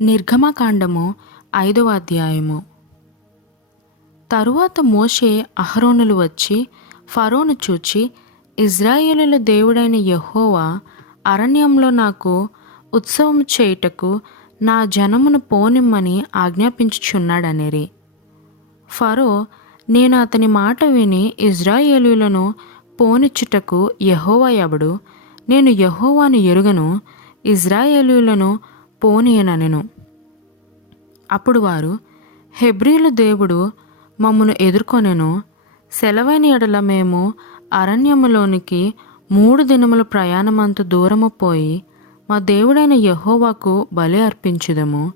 నిర్గమకాండము ఐదవ అధ్యాయము. తరువాత మోషే అహరోనులు వచ్చి ఫరోను చూచి ఇజ్రాయేలుల దేవుడైన యహోవా అరణ్యంలో నాకు ఉత్సవం చేయుటకు నా జనమును పోనిమ్మని ఆజ్ఞాపించుచున్నాడనిరి. ఫరో నేను అతని మాట విని ఇజ్రాయేలులను పోనిచ్చుటకు యహోవా ఎవడు నేను యహోవాను ఎరుగను ఇజ్రాయేలులను పోనీయననెను అప్పుడు వారు హెబ్రీలు దేవుడు మమ్మను ఎదుర్కొనెను. సెలవైన ఎడల మేము అరణ్యములోనికి మూడు దినముల ప్రయాణమంత దూరము పోయి మా దేవుడైన యహోవాకు బలి అర్పించుదము.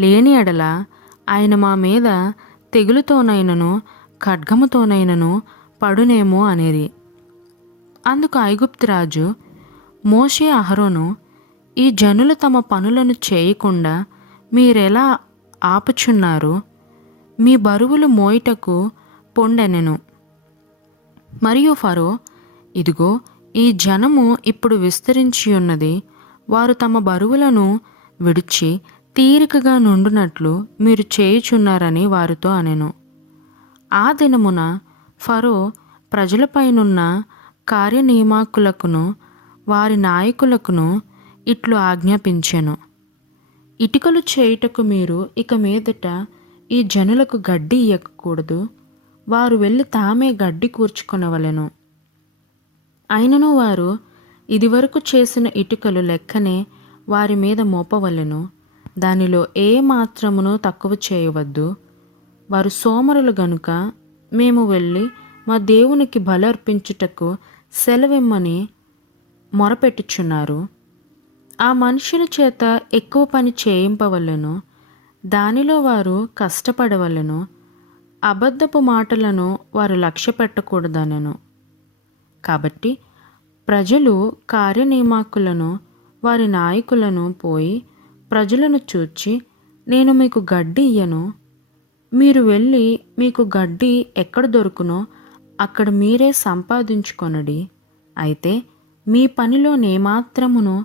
లేని ఎడల ఆయన మా మీద తెగులుతోనైనను ఖడ్గముతోనైనను పడునేమో అనేరి. అందుకు ఐగుప్తిరాజు మోషే అహరోను ఈ జనులు తమ పనులను చేయకుండా మీరెలా ఆపుచున్నారు? మీ బరువులు మోయిటకు పొండెనెను. మరియు ఫరో ఇదిగో ఈ జనము ఇప్పుడు విస్తరించి ఉన్నది వారు తమ బరువులను విడిచి తీరికగా నుండునట్లు మీరు చేయుచున్నారని వారితో అనెను. ఆ దినమున ఫరో ప్రజలపైనున్న కార్యనియమాకులకును వారి నాయకులకును ఇట్లు ఆజ్ఞాపించెను. ఇటుకలు చేయుటకు మీరు ఇక మీదట ఈ జనులకు గడ్డి ఇయ్యకూడదు. వారు వెళ్ళి తామే గడ్డి కూర్చుకొనవలెను. అయినను వారు ఇదివరకు చేసిన ఇటుకలు లెక్కనే వారి మీద మోపవలెను. దానిలో ఏ మాత్రమును తక్కువ చేయవద్దు. వారు సోమరులు గనుక మేము వెళ్ళి మా దేవునికి బలర్పించుటకు సెలవిమ్మని మొరపెట్టుచున్నారు. ఆ మనుషుల చేత ఎక్కువ పని చేయింపవలను దానిలో వారు కష్టపడవలెను అబద్ధపు మాటలను వారు లక్ష్య పెట్టకూడదనెను కాబట్టి ప్రజలు కార్యనియమాకులను వారి నాయకులను పోయి ప్రజలను చూచి నేను మీకు గడ్డి ఇయ్యను. మీరు వెళ్ళి మీకు గడ్డి ఎక్కడ దొరుకునో అక్కడ మీరే సంపాదించుకొనడి. అయితే మీ పనిలో నేమాత్రమును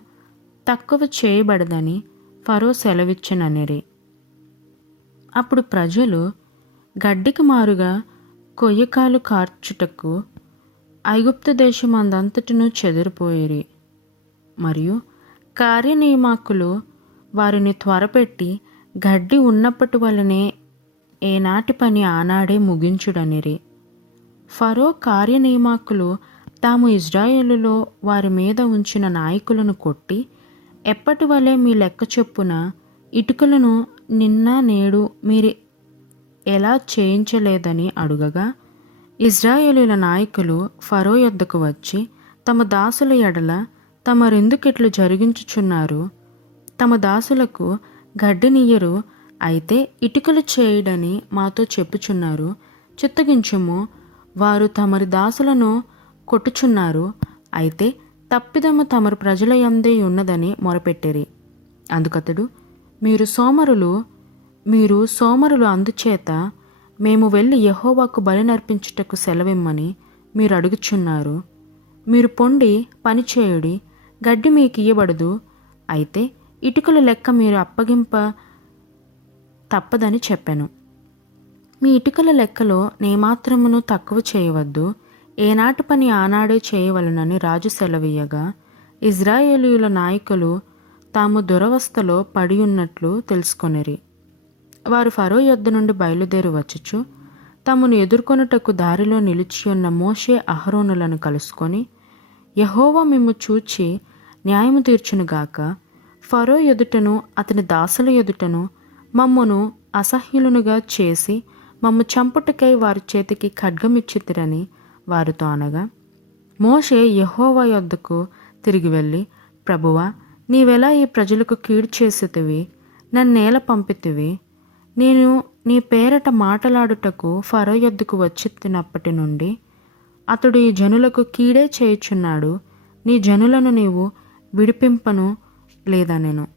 తక్కువ చేయబడదని ఫరో సెలవిచ్చననిరి. అప్పుడు ప్రజలు గడ్డికి మారుగా కొయ్యకాలు కార్చుటకు ఐగుప్తు దేశమందంతటను చెదిరిపోయిరి. మరియు కార్యనియమాకులు వారిని త్వరపెట్టి గడ్డి ఉన్నప్పటి వలనే ఏనాటి పని ఆనాడే ముగించుడనిరి. ఫరో కార్యనియమాకులు తాము ఇజ్రాయేలులో వారి మీద ఉంచిన నాయకులను కొట్టి ఎప్పటి వలె మీ లెక్క చొప్పున ఇటుకలను నిన్న నేడు మీరు ఎలా చేయించలేదని అడుగగా ఇజ్రాయేలీల నాయకులు ఫరో యొద్దకు వచ్చి తమ దాసుల ఎడల తమరెందుకిట్లు జరిగించుచున్నారు? తమ దాసులకు గడ్డినియ్యరు అయితే ఇటుకలు చేయడని మాతో చెప్పుచున్నారు. చిత్తగించము వారు తమరి దాసులను కొట్టుచున్నారు అయితే తప్పిదము తమరు ప్రజల యందే ఉన్నదని మొరపెట్టిరి. అందుకతడు మీరు సోమరులు మీరు సోమరులు అందుచేత మేము వెళ్ళి యహోవాకు బలి నర్పించుటకు సెలవిమ్మని మీరు అడుగుచున్నారు. మీరు పొండి పనిచేయుడి గడ్డి మీకు ఇయ్యబడదు. అయితే ఇటుకల లెక్క మీరు అప్పగింప తప్పదని చెప్పాను. మీ ఇటుకల లెక్కలో నేమాత్రమును తక్కువ చేయవద్దు. ఏనాటి పని ఆనాడే చేయవలనని రాజు సెలవీయగా ఇజ్రాయేలీయుల నాయకులు తాము దురవస్థలో పడి ఉన్నట్లు తెలుసుకొనిరి. వారు ఫరో యొద్ద నుండి బయలుదేరి వచ్చుచు తమను ఎదుర్కొనుటకు దారిలో నిలిచి ఉన్న మోషే అహరోనులను కలుసుకొని యహోవా మిమ్ము చూచి న్యాయము తీర్చునుగాక ఫరో ఎదుటను అతని దాసుల ఎదుటను మమ్మను అసహ్యులునుగా చేసి మమ్ము చంపుటకై వారి చేతికి ఖడ్గమిచ్చితిరని వారితో అనగా మోషే యహోవా యొద్దకు తిరిగి వెళ్ళి ప్రభువా నీవెలా ఈ ప్రజలకు కీడు చేసేతివి? నన్నేల పంపితివి? నేను నీ పేరట మాటలాడుటకు ఫరో యొద్దకు వచ్చినప్పటి నుండి అతడు ఈ జనులకు కీడే చేయుచున్నాడు. నీ జనులను నీవు విడిపింపను లేదా నేను?